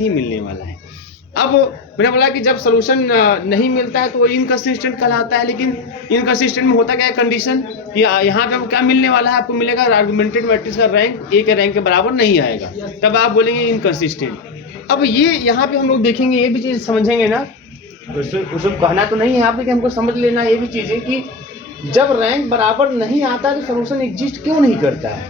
नहीं मिलने वाला है। अब मैंने बोला कि जब सोल्यूशन नहीं मिलता है तो वो इनकंसिस्टेंट कहलाता है, लेकिन इनकंसिस्टेंट में होता क्या है कंडीशन, यहाँ पे आपको क्या मिलने वाला है, आपको मिलेगा आर्गुमेंटेड मैट्रिक्स का रैंक ए के रैंक के बराबर नहीं आएगा, तब आप बोलेंगे इनकंसिस्टेंट। अब ये यहाँ पे हम लोग देखेंगे, ये भी चीज़ समझेंगे ना, उसको कहना तो नहीं है यहाँ पे कि हमको समझ लेना ये भी चीज़ है कि जब रैंक बराबर नहीं आता तो सोल्यूशन एग्जिस्ट क्यों नहीं करता है,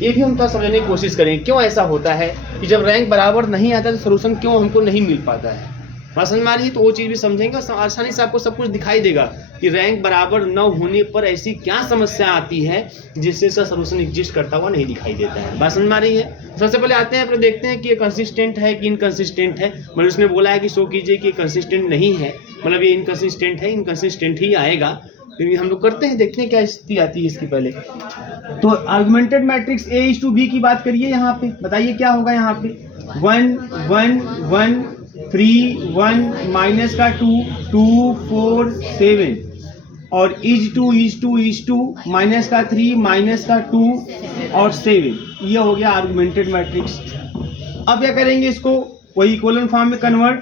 ये भी हम थोड़ा समझने की कोशिश करेंगे क्यों ऐसा होता है कि जब रैंक बराबर नहीं आता तो सोल्यूशन क्यों हमको नहीं मिल पाता है। बात समझ में आ रही है, तो वो चीज़ भी समझेंगे, आसानी से आपको सब कुछ दिखाई देगा कि रैंक बराबर न होने पर ऐसी क्या समस्या आती है जिससे इसका सोल्यूशन एग्जिस्ट करता हुआ नहीं दिखाई देता है। बात समझ में आ रही है। सबसे पहले आते हैं, अपने देखते हैं कि ये कंसिस्टेंट है कि इनकंसिस्टेंट है। मतलब उसने बोला है कि शो कीजिए कि कंसिस्टेंट नहीं है, मतलब ये इनकंसिस्टेंट है, इनकंसिस्टेंट ही आएगा। लेकिन हम लोग करते हैं, देखते हैं क्या स्थिति आती है इसकी। पहले तो आर्गुमेंटेड मैट्रिक्स A/B की बात करिए, यहाँ पे बताइए क्या होगा। यहाँ पे 1 1 1 3 1 माइनस का 2 2 4 7 और is2 माइनस का 3 माइनस का 2 और 7, ये हो गया आर्गुमेंटेड मैट्रिक्स। अब क्या करेंगे, इसको वही इक्विवेलेंट फॉर्म में कन्वर्ट,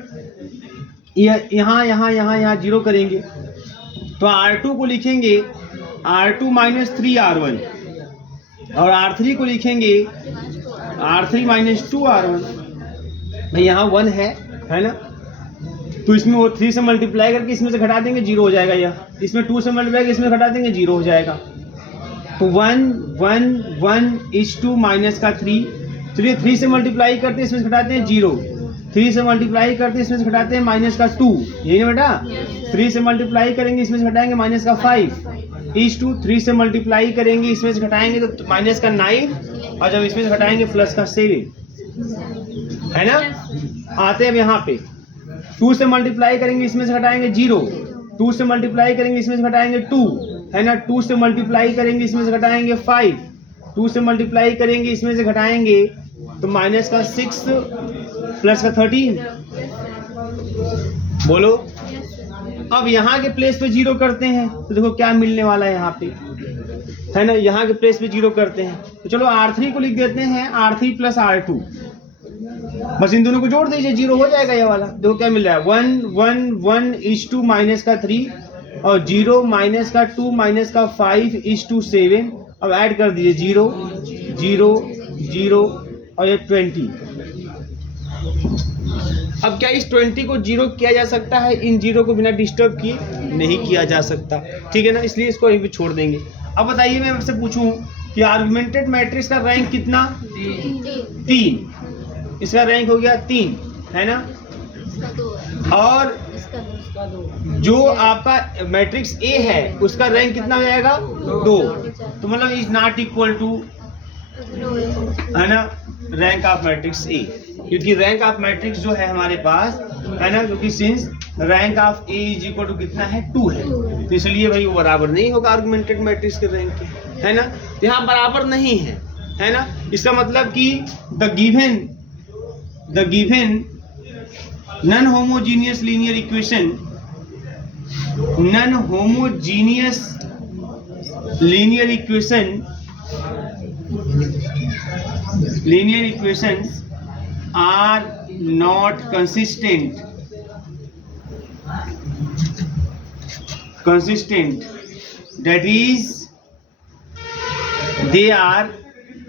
यहाँ 0 करेंगे तो R2 को लिखेंगे R2 माइनस 3R1 और R3 को लिखेंगे R3 माइनस 2R1। भाई यहाँ 1 है ना, तो इसमें वो 3 से मल्टीप्लाई करके इसमें से घटा देंगे 0 हो जाएगा, यह इसमें 2 से मल्टीप्लाई करके इसमें घटा देंगे 0 हो जाएगा। तो 1 1 1 is 2 माइनस का 3, चलिए 3 से मल्टीप्लाई करते हैं इसमें से घटाते हैं 0, 3 से मल्टीप्लाई करते हैं इसमें से घटाते हैं माइनस का 2, यही ना बेटा। 3 से मल्टीप्लाई करेंगे इसमें से घटाएंगे माइनस का 5 is 2, 3 से मल्टीप्लाई करेंगे इसमें से घटाएंगे तो माइनस का 9 और जब इसमें से घटाएंगे प्लस का 7, है ना। आते हैं अब यहाँ पे 2 से मल्टीप्लाई करेंगे इसमें से घटाएंगे 0, 2 से मल्टीप्लाई करेंगे इसमें से घटाएंगे 2, है ना। 2 से मल्टीप्लाई करेंगे इसमें से घटाएंगे 5, 2 से मल्टीप्लाई करेंगे इसमें से घटाएंगे तो माइनस का 6 प्लस का 13, बोलो। अब यहाँ के प्लेस पे 0 करते हैं तो देखो क्या मिलने वाला है यहाँ पे, है ना। यहाँ के प्लेस पे 0 करते हैं तो चलो R3 को लिख देते हैं R3 प्लस R2, बस इन दोनों को जोड़ दीजिए 0 हो जाएगा ये वाला। देखो क्या मिल रहा है 1 1 1 is 2 माइनस का 3 और 0 माइनस का 2 माइनस का 5 is 2 7। अब ऐड कर दीजिए 0 0 0 और ये 20। अब क्या इस 20 को 0 किया जा सकता है, इन 0 को बिना डिस्टर्ब किए नहीं किया जा सकता, ठीक है ना, इसलिए इसको यहीं पे छोड़ देंगे। अब बताइए मैं आपसे पूछूं कि आर्गुमेंटेड मैट्रिक्स का रैंक कितना, 3, इसका रैंक हो गया 3, है ना। और जो आपका मैट्रिक्स A है उसका रैंक कितना हो जाएगा, 2, तो मतलब इज नॉट इक्वल टू, है ना, रैंक ऑफ मैट्रिक्स A, क्योंकि रैंक ऑफ मैट्रिक्स जो है हमारे पास, है ना, क्योंकि since rank of A is equal to कितना है, 2 है, तो इसलिए भाई वो बराबर नहीं होगा आर्गुमेंटेड मैट्रिक्स के रैंक के, है ना। यहाँ बराबर नहीं है ना। इसका मतलब कि the given non homogeneous linear equation, linear equations are not consistent, that is they are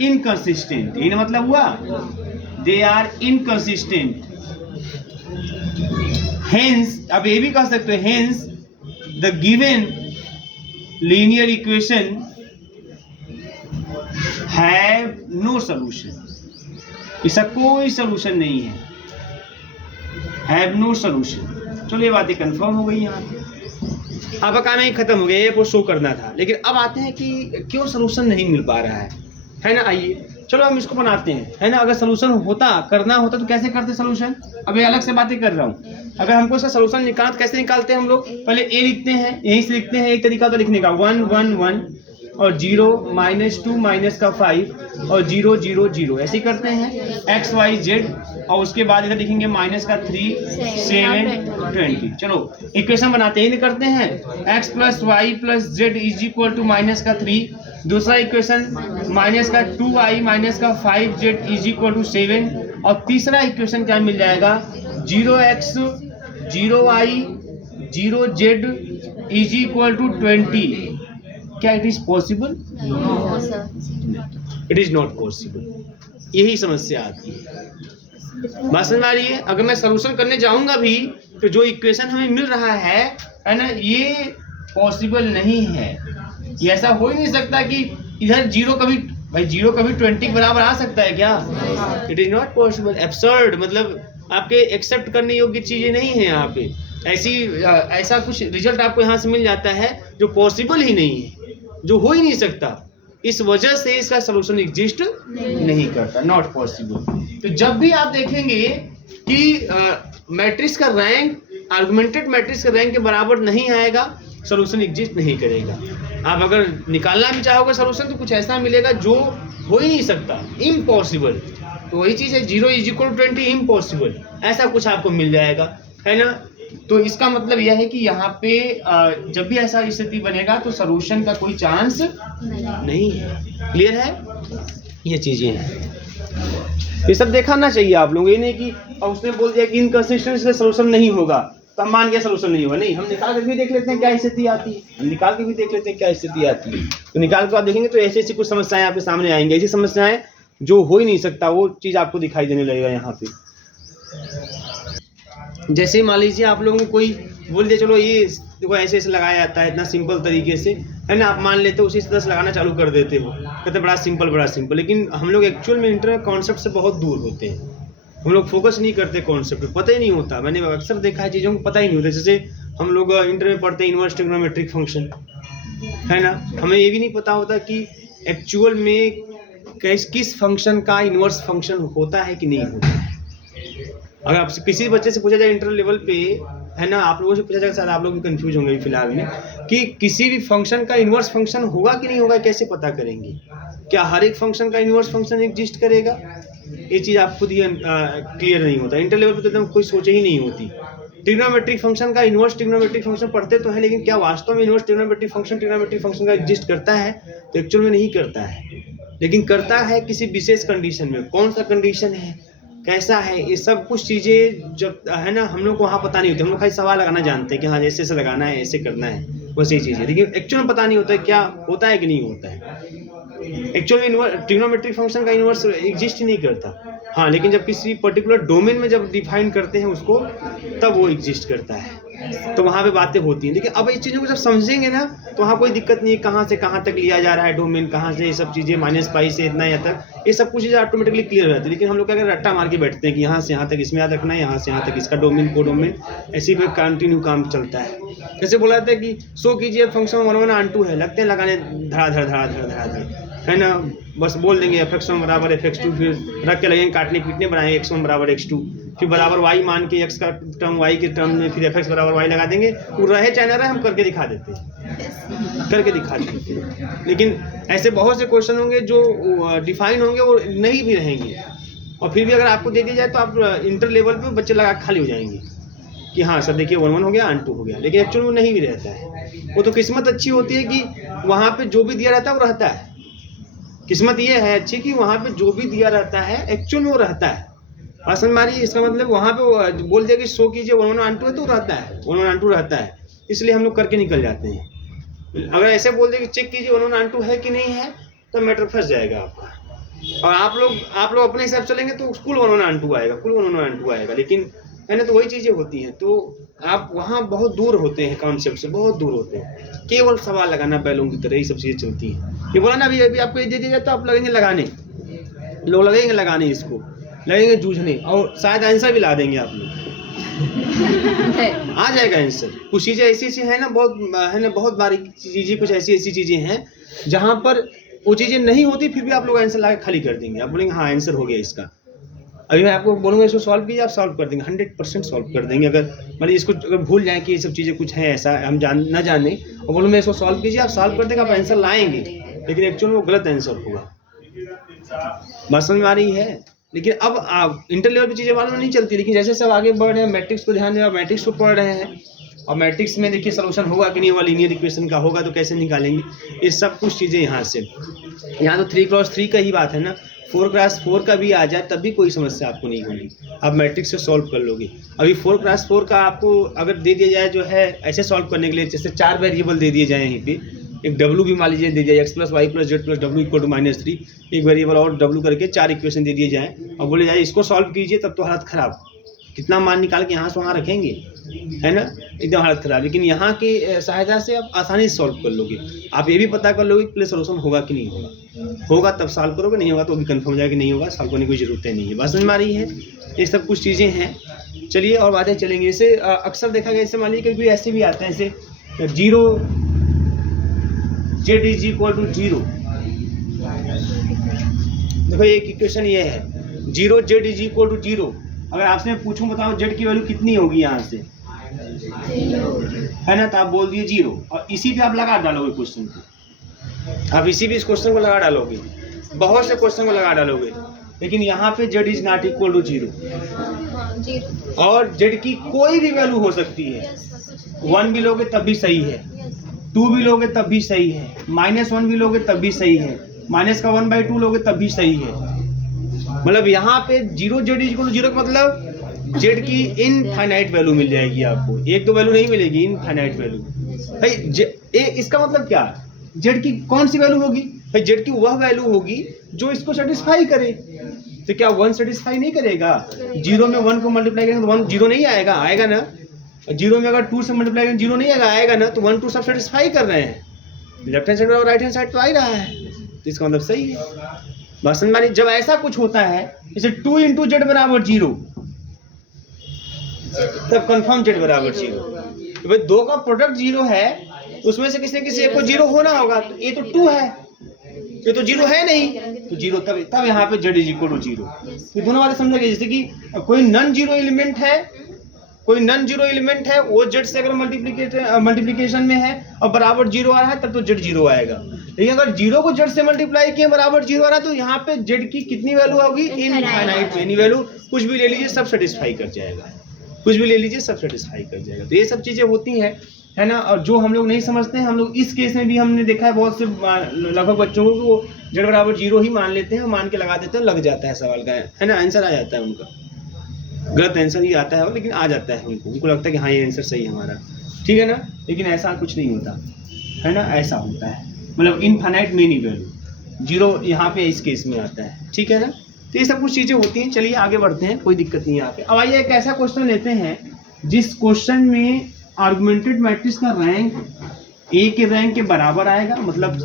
inconsistent, ये मतलब हुआ they are inconsistent, hence अब ये भी कह सकते हो hence the given linear equation have no solution, इसका कोई सोल्यूशन नहीं है, हैव नो सोल्यूशन। चलो ये बातें कंफर्म हो गई यहाँ पे। अब काम ही खत्म हो गया, ये आपको शो करना था। लेकिन अब आते हैं कि क्यों सोल्यूशन नहीं मिल पा रहा है ना। आइए चलो हम इसको बनाते हैं, है ना। अगर सोल्यूशन करना होता तो कैसे करते सोल्यूशन, अब ये अलग से बातें कर रहा हूँ। अगर हमको इसका सोल्यूशन निकालना तो कैसे निकालते हैं हम लोग, पहले A लिखते हैं, यहीं से लिखते हैं, एक तरीका तो लिखने का 1 1 1 और 0 माइनस 2 माइनस का 5 और 0 0 0, ऐसे करते हैं x y z, और उसके बाद इधर लिखेंगे माइनस का 3 7 20। चलो इक्वेशन बनाते ही करते हैं, x plus y plus z is equal to minus का 3, दूसरा इक्वेशन माइनस का 2i माइनस का 5z इज इक्वल टू 7 और तीसरा इक्वेशन क्या मिल जाएगा, 0x 0y 0z is equal to 20। क्या it is possible? No sir. It is not possible. यही समस्या आती है। बात समझ में आ रही है? अगर मैं सोल्यूशन करने जाऊंगा भी तो जो इक्वेशन हमें मिल रहा है ना, ये पॉसिबल नहीं है। ये ऐसा हो ही नहीं सकता कि इधर जीरो कभी 20 के बराबर आ सकता है क्या? It is not possible, absurd, मतलब आपके एक्सेप्ट करने योग्य चीजें नहीं है यहाँ पे। ऐसा कुछ रिजल्ट आपको यहाँ से मिल जाता है जो पॉसिबल ही नहीं है, जो हो ही नहीं सकता। इस वजह से इसका सोल्यूशन एग्जिस्ट नहीं करता, नॉट पॉसिबल। तो जब भी आप देखेंगे कि मैट्रिक्स का रैंक आर्गुमेंटेड मैट्रिक्स के रैंक के बराबर नहीं आएगा, सोल्यूशन एग्जिस्ट नहीं करेगा। आप अगर निकालना भी चाहोगे सोल्यूशन तो कुछ ऐसा मिलेगा जो हो ही नहीं सकता, इम्पॉसिबल। तो वही चीज़ है, 0 = 20 इम्पॉसिबल, ऐसा कुछ आपको मिल जाएगा, है ना। तो इसका मतलब यह है कि यहाँ पे जब भी ऐसा स्थिति बनेगा तो सोल्यूशन का कोई चांस नहीं है। क्लियर है? ये चीज़ें हैं, ये सब देखना चाहिए आप लोगों। ये नहीं कि उसने बोल दिया कि इनकंसिस्टेंसी से सोल्यूशन नहीं होगा तो हम मान के सोल्यूशन नहीं होगा। नहीं, हम निकाल कर भी देख लेते हैं क्या स्थिति आती है, हम निकाल के भी देख लेते हैं क्या स्थिति आती है। तो निकाल कर आप देखेंगे तो ऐसी कुछ समस्याएं आपके सामने आएंगी, ऐसी समस्याएं जो हो ही नहीं सकता वो चीज़ आपको दिखाई देने लगेगा यहाँ पे। जैसे मान लीजिए आप लोगों को कोई बोल दिया चलो ये देखो ऐसे ऐसे लगाया जाता है इतना सिंपल तरीके से, है ना, आप मान लेते हो उसी तरह से लगाना चालू कर देते हो, कहते बड़ा सिंपल। लेकिन हम लोग एक्चुअल में इंटर कॉन्सेप्ट से बहुत दूर होते हैं। हम लोग फोकस नहीं करते कॉन्सेप्ट पे, पता ही नहीं होता। मैंने अक्सर देखा है चीज़ों को पता ही नहीं होता। जैसे हम लोग इंटर में पढ़ते हैं इनवर्स ट्रिग्नोमेट्रिक फंक्शन, है ना, हमें ये भी नहीं पता होता कि एक्चुअल में किस फंक्शन का इनवर्स फंक्शन होता है कि नहीं होता है। अगर आपसे किसी बच्चे से पूछा जाए इंटर लेवल पे, है ना, आप लोगों से पूछा जाएगा, शायद आप लोग भी कंफ्यूज होंगे फिलहाल में कि किसी भी फंक्शन का इनवर्स फंक्शन होगा कि नहीं होगा, कैसे पता करेंगे? क्या हर एक फंक्शन का इनवर्स फंक्शन एग्जिस्ट करेगा? ये चीज़ आप खुद ही क्लियर नहीं होता। इंटर लेवल पे तो एकदम कोई सोचे ही नहीं होती। ट्रिग्नोमेट्रिक फंक्शन का इनवर्स ट्रिग्नोमेट्रिक फंक्शन पढ़ते तो है, लेकिन क्या वास्तव में इनवर्स ट्रिग्नोमेट्रिक फंक्शन का एग्जिस्ट करता है? तो एक्चुअल में नहीं करता है, लेकिन करता है किसी विशेष कंडीशन में। कौन सा कंडीशन है, कैसा है, ये सब कुछ चीज़ें जब, है ना, हम लोग को वहाँ पता नहीं होती। हम लोग खाली सवाल लगाना जानते हैं कि हाँ ऐसे ऐसे लगाना है, ऐसे करना है, वैसी चीज़ है, लेकिन एक्चुअल में पता नहीं होता है क्या होता है कि नहीं होता है। एक्चुअल में ट्रिग्नोमेट्रिक फंक्शन का इनवर्स एग्जिस्ट ही नहीं करता। हाँ, लेकिन जब किसी पर्टिकुलर डोमेन में जब डिफाइन करते हैं उसको, तब वो एग्जिस्ट करता है, तो वहाँ पे बातें होती हैं। लेकिन अब इस चीज़ों को जब समझेंगे ना तो वहाँ कोई दिक्कत नहीं है, कहाँ से कहाँ तक लिया जा रहा है डोमेन, कहाँ से ये सब चीज़ें -π से इतना यहाँ तक, ये सब कुछ चीज़ें ऑटोमेटिकली क्लियर हो जाती है। लेकिन हम लोग क्या रट्टा मार के बैठते हैं कि यहाँ से यहाँ तक इसमें याद रखना है, यहाँ से यहाँ तक इसका डोमेन को डोमेन, ऐसे ही कंटिन्यू काम चलता है। जैसे बोला जाता है कि शो कीजिए फंक्शन 1 1 ऑन 2 है, लगते हैं लगाने धड़ाधड़, है ना, बस बोल देंगे f(x1) बराबर f(x2), फिर रख के लगेंगे काटने पीटने, बनाएंगे x1 बराबर x2, फिर बराबर y मान के x का टर्म y के टर्म में फिर fx बराबर y लगा देंगे। वो रहे चाहे ना रहे, हम करके दिखा देते हैं। लेकिन ऐसे बहुत से क्वेश्चन होंगे जो डिफाइन होंगे, वो नहीं भी रहेंगे, और फिर भी अगर आपको दे दिया जाए तो आप इंटर लेवल पे बच्चे लगा खाली हो जाएंगे कि हाँ सर देखिए 1 1 हो गया, 2 हो गया। लेकिन एक्चुअल में नहीं भी रहता है। वो तो किस्मत अच्छी होती है कि वहाँ पे जो भी दिया रहता है वो रहता है। किस्मत ये है अच्छी कि वहाँ पे जो भी दिया रहता है एक्चुअल में वो रहता है। समझ में आ रही है? इसका मतलब वहाँ पे बोल दिया कि शो कीजिए 1 1 ऑन 2 है तो रहता है, 1 1 ऑन 2 रहता है, इसलिए हम लोग करके निकल जाते हैं। अगर ऐसे बोल दे कि चेक कीजिए 1 1 ऑन 2 है कि नहीं है, तो मैटर फंस जाएगा आपका। और आप लोग अपने हिसाब चलेंगे तो कुल 1 1 ऑन 2 आएगा, कुल 1 1 ऑन 2 आएगा। लेकिन है ना, तो वही चीज़ें होती हैं। तो आप वहाँ बहुत दूर होते हैं, कॉन्सेप्ट से बहुत दूर होते हैं। केवल सवाल लगाना बैलों की तरह ही सब चीज़ें चलती हैं। ये बोला ना अभी आपको ये दे दिया जाए तो आप लगेंगे लगाने, लोग लगेंगे लगाने, इसको लगेंगे जूझने, और शायद आंसर भी ला देंगे आप लोग। आ जाएगा आंसर। कुछ चीज़ें ऐसी हैं ना, बहुत बारीक चीज़ें, कुछ ऐसी चीज़ें हैं जहाँ पर वो चीज़ें नहीं होती, फिर भी आप लोग आंसर ला के खाली कर देंगे। आप बोलेंगे हाँ आंसर हो गया इसका। अभी मैं आपको बोलूँगा इसको सॉल्व कीजिए, आप सॉल्व कर देंगे, 100% सॉल्व कर देंगे। अगर मतलब इसको अगर भूल जाएं कि ये सब चीज़ें कुछ हैं ऐसा हम न जाने, और बोलूँ मैं इसको सॉल्व कीजिए, आप सॉल्व कर देंगे, आप आंसर लाएंगे, लेकिन एक्चुअल में वो गलत आंसर होगा। बात समझ में आ रही है? लेकिन अब आप इंटर लेवल की चीज़ें मालूम नहीं चलती, लेकिन जैसे सब आगे बढ़ रहे हैं, मैट्रिक्स को ध्यान दें, आप मैट्रिक्स को पढ़ रहे हैं, और मैट्रिक्स में देखिए सलूशन होगा कि नहीं होगा, लीनियर इक्वेशन का होगा तो कैसे निकालेंगे, ये सब कुछ चीज़ें यहाँ से। यहाँ तो 3x3 का ही बात है ना, 4x4 का भी आ जाए तब भी कोई समस्या आपको नहीं होगी, आप मैट्रिक्स से सॉल्व कर लोगे। अभी 4x4 का आपको अगर दे दिया जाए जो है ऐसे सॉल्व करने के लिए, जैसे 4 वेरिएबल दे दिए जाए यहीं पे, एक w भी मान लीजिए दे दिया जाए, x + y + z + w = -3, एक वेरिएबल और w करके 4 इक्वेशन दे दिए जाएँ और बोले जाए इसको सॉल्व कीजिए, तब तो हालत ख़राब। कितना मान निकाल के यहाँ से वहाँ रखेंगे, है ना, एकदम हालत ख़राब। लेकिन यहाँ की सहायता से आप आसानी से सॉल्व कर लोगे। आप ये भी पता कर लोगे कि सोल्यूशन होगा कि नहीं होगा, होगा तब सॉल्व करोगे, नहीं होगा तो भी कंफर्म हो जाएगा कि नहीं होगा, सॉल्व करने की कोई ज़रूरत नहीं है। बस समझ में आ रही है, ये सब कुछ चीज़ें हैं। चलिए और बातें चलेंगे। जैसे अक्सर देखा गया, जैसे मान लीजिए कभी ऐसे भी आते हैं, जैसे 0 z = 0। देखो एक इक्वेशन ये है 0 z = 0। अगर आपसे मैं पूछूं बताओ z की वैल्यू कितनी होगी यहाँ से, है ना, तो आप बोल दिए 0 और इसी पे आप लगा डालोगे क्वेश्चन को, आप इसी भी इस क्वेश्चन को लगा डालोगे, बहुत से क्वेश्चन को लगा डालोगे। लेकिन यहाँ पे z ≠ 0 और z की कोई भी वैल्यू हो सकती है। 1 भी लोगे तब भी सही है, 2 भी लोगे तब भी सही है, -1 भी लोगे तब भी सही है, माइनस का 1/2 लोगे तब भी सही है। मतलब यहाँ पे 0 z = 0 का मतलब z की इनफाइनाइट वैल्यू मिल जाएगी आपको, एक तो वैल्यू नहीं मिलेगी, इनफाइनाइट वैल्यू। भाई इसका मतलब क्या, z की कौन सी वैल्यू होगी, भाई z की वह वैल्यू होगी जो इसको सेटिस्फाई करे। तो क्या 1 सेटिस्फाई नहीं करेगा, 0 में 1 को मल्टीप्लाई करेंगे तो 1 0 नहीं आएगा, आएगा ना। 0 में अगर 2 से मल्टीप्लाई करेंगे 0 नहीं आएगा, आएगा ना। तो 1 2 सब सेटिस्फाई कर रहे हैं, लेफ्ट हैंड साइड और राइट हैंड साइड तो आ ही रहा है, तो इसका मतलब सही है। बस समझ में, जब ऐसा कुछ होता है जैसे 2 × z = 0, तब कंफर्म z = 0। तो भाई 2 का प्रोडक्ट 0 है, उसमें से किसी न किसी एक को 0 होना होगा। तो ये तो 2 है, ये तो 0 है नहीं, तो 0 तब यहाँ पे z = 0। तो दोनों वाले समझेंगे, जैसे कि कोई नॉन जीरो एलिमेंट है, कोई नॉन जीरो एलिमेंट है, वो z से अगर मल्टीप्लिकेशन में है और बराबर 0 आ रहा है, तब तो z 0 आएगा। लेकिन अगर 0 को z से मल्टीप्लाई किए बराबर 0 आ रहा है, तो यहाँ पे z की कितनी वैल्यू होगी, इनफाइनाइट एनी वैल्यू। कुछ भी ले लीजिए सब सेटिस्फाई कर जाएगा, कुछ भी ले लीजिए सब सेटिस्फाई कर जाएगा। तो ये सब चीज़ें होती हैं, है ना। और जो हम लोग नहीं समझते हैं, हम लोग इस केस में भी हमने देखा है बहुत से लगभग बच्चों को वो z = 0 ही मान लेते हैं, मान के लगा देते हैं, लग जाता है सवाल का, है ना, आंसर आ जाता है उनका। गलत आंसर ही आता है लेकिन आ जाता है उनको लगता है कि हाँ ये आंसर सही है हमारा, ठीक है ना। लेकिन ऐसा कुछ नहीं होता, है ना, ऐसा होता है मतलब इनफाइनाइट मेनी वैल्यू 0 यहाँ पे इस केस में आता है, ठीक है ना। तो ये सब कुछ चीज़ें होती हैं। चलिए आगे बढ़ते हैं, कोई दिक्कत नहीं है यहाँ पे। अब आइए एक ऐसा क्वेश्चन लेते हैं जिस क्वेश्चन में आर्गुमेंटेड मैट्रिक्स का रैंक ए के रैंक के बराबर आएगा, मतलब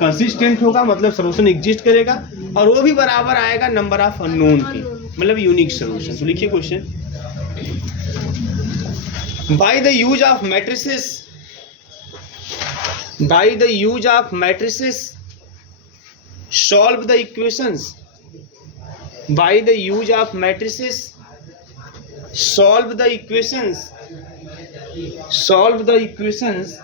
कंसिस्टेंट होगा, मतलब सॉल्यूशन एग्जिस्ट करेगा, और वो भी बराबर आएगा नंबर ऑफ अननोन के, मतलब यूनिक सॉल्यूशन। तो लिखिए question, by the use of matrices, by the use of matrices solve the equations, by the use of matrices solve the equations, solve the equations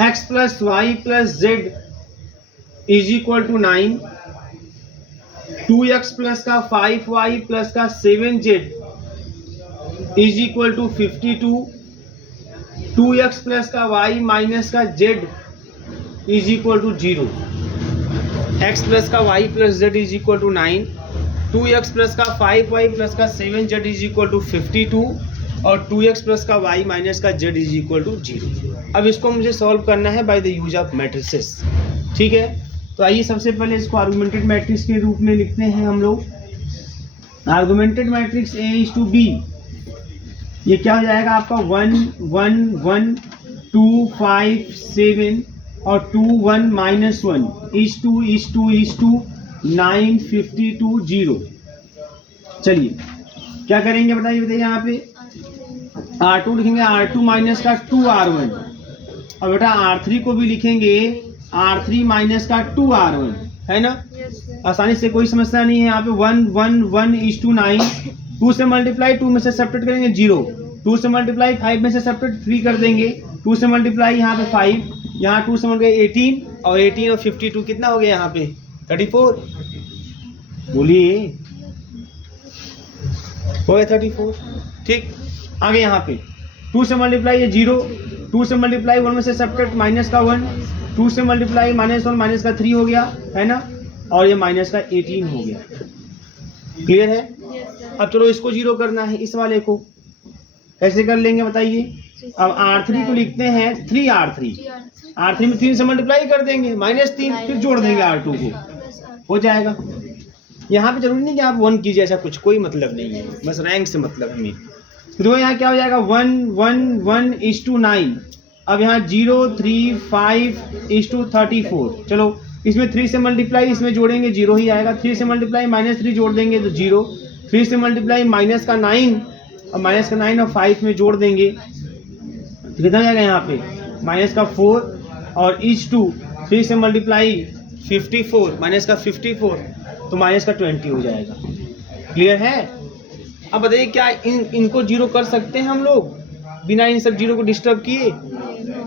x + y + z = 9, 2x + का 5y + का 7z = 52, 2x + का y - का z = 0। x + का y + z = 9, 2x + का 5y + का 7z = 52 और 2x + का y - का z = 0। अब इसको मुझे सॉल्व करना है by the use of matrices, ठीक है। तो आइए सबसे पहले इसको आर्गुमेंटेड मैट्रिक्स के रूप में लिखते हैं हम लोग। आर्गुमेंटेड मैट्रिक्स A/B, ये क्या हो जाएगा आपका 1 1 1 2 5 7 और 2 1 -1 2 9 52 0। चलिए क्या करेंगे बताइए यहाँ पे R2 लिखेंगे, R2 - का 2R1, और बेटा R3 को भी लिखेंगे R3 - का 2R1, है ना। आसानी से, कोई समस्या नहीं है। यहाँ पे 1 1 1 9, 2 से मल्टीप्लाई 2 में से सब्ट्रैक्ट करेंगे 0, 2 से मल्टीप्लाई 5 में से सब्ट्रैक्ट 3 कर देंगे, 2 से मल्टीप्लाई यहाँ पे 5, यहाँ 2 से मल्टीप्लाई 18 और 18 और 52 कितना हो गया यहाँ पे 34, बोलिए हो गया 34, ठीक। आगे यहाँ पे 2 से मल्टीप्लाई ये 0, 2 से मल्टीप्लाई 1 में से सब्ट्रैक्ट -1, 2 से मल्टीप्लाई -1 - का 3 हो गया, है ना। और ये माइनस का 18 हो गया। क्लियर है? अब चलो इसको जीरो करना है, इस वाले को कैसे कर लेंगे बताइए। अब R3 को लिखते हैं 3R3, R3 में 3 से मल्टीप्लाई कर देंगे, -3, फिर जोड़ देंगे R2 को, हो जाएगा। यहाँ पे जरूरी नहीं कि आप 1 कीजिए, ऐसा कुछ कोई मतलब नहीं है, बस रैंक से मतलब हमें। तो यहाँ क्या हो जाएगा 1 1 1:9। अब यहाँ 0 3 5:34। चलो इसमें 3 से मल्टीप्लाई, इसमें जोड़ेंगे 0 ही आएगा। 3 से मल्टीप्लाई -3 जोड़ देंगे तो 0। 3 से मल्टीप्लाई माइनस का 9 और 5 में जोड़ देंगे तो कितना जाएगा यहाँ पे माइनस का 4 और -2। 3 से मल्टीप्लाई 54 माइनस का 54 तो माइनस का 20 हो जाएगा। क्लियर है? अब बताइए क्या इनको जीरो कर सकते हैं हम लोग बिना इन सब जीरो को डिस्टर्ब किए?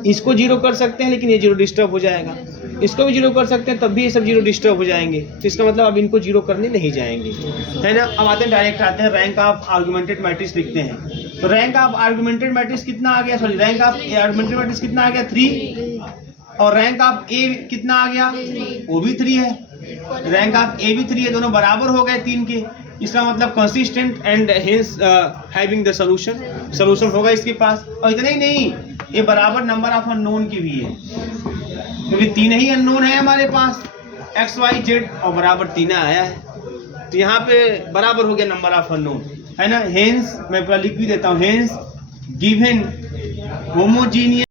इसको जीरो कर सकते हैं लेकिन ये जीरो डिस्टर्ब हो जाएगा, इसको भी जीरो कर सकते हैं तब भी ये सब जीरो डिस्टर्ब हो जाएंगे। तो इसका मतलब अब इनको जीरो करने नहीं जाएंगे, है ना। अब आते हैं डायरेक्ट आते हैं रैंक ऑफ आर्गुमेंटेड मैट्रिक्स लिखते हैं। तो रैंक ऑफ आर्गुमेंटेड मैट्रिक्स कितना आ गया, sorry rank of augmented matrix कितना आ गया 3, और रैंक ऑफ ए कितना आ गया, वो भी 3 है। रैंक ऑफ ए भी 3 है, दोनों बराबर हो गए 3 के। इसका मतलब consistent and hence having the solution होगा इसके पास। और इतना ही नहीं, ये बराबर नंबर ऑफ अननोन की भी है, क्योंकि 3 ही अननोन है हमारे पास x y z और बराबर 3 आया है, तो यहाँ पे बराबर हो गया नंबर ऑफ अननोन, है ना। हेंस मैं लिख भी देता हूँ, हेंस गिवन होमोजीनियस